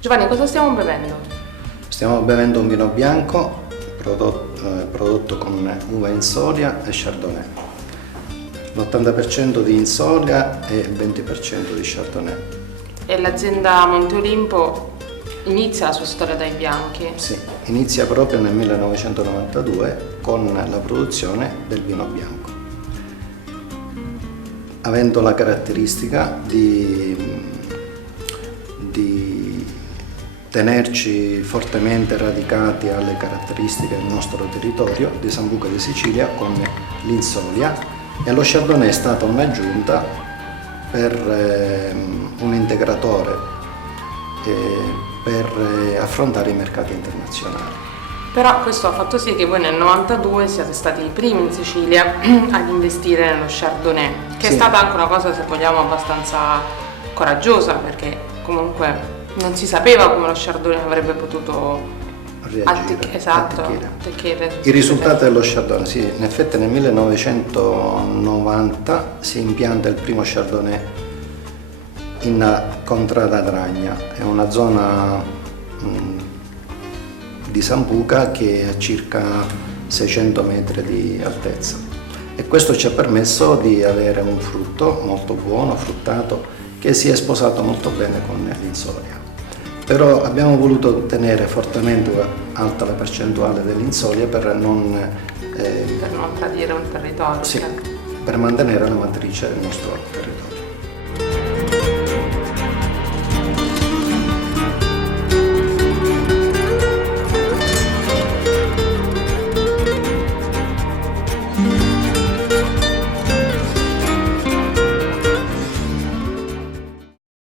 Giovanni, cosa stiamo bevendo? Stiamo bevendo un vino bianco prodotto con uva Insolia e Chardonnay. L'80% di Insolia e il 20% di Chardonnay. E l'azienda Monte Olimpo inizia la sua storia dai bianchi. Sì, inizia proprio nel 1992 con la produzione del vino bianco, avendo la caratteristica di tenerci fortemente radicati alle caratteristiche del nostro territorio di Sambuca di Sicilia con l'Insolia, e lo Chardonnay è stata un'aggiunta per un integratore per affrontare i mercati internazionali. Però questo ha fatto sì che voi nel 92 siate stati i primi in Sicilia ad investire nello Chardonnay, che Sì. è stata anche una cosa, se vogliamo, abbastanza coraggiosa, perché comunque non si sapeva come lo Chardonnay avrebbe potuto attecchire. I risultati dello Chardonnay, sì, in effetti nel 1990 si impianta il primo Chardonnay in Contrada Dragna, è una zona di Sambuca che è a circa 600 metri di altezza, e questo ci ha permesso di avere un frutto molto buono, fruttato, che si è sposato molto bene con l'Insolia. Però abbiamo voluto tenere fortemente alta la percentuale dell'Insolia per non tradire un territorio. sì, per mantenere la matrice del nostro territorio.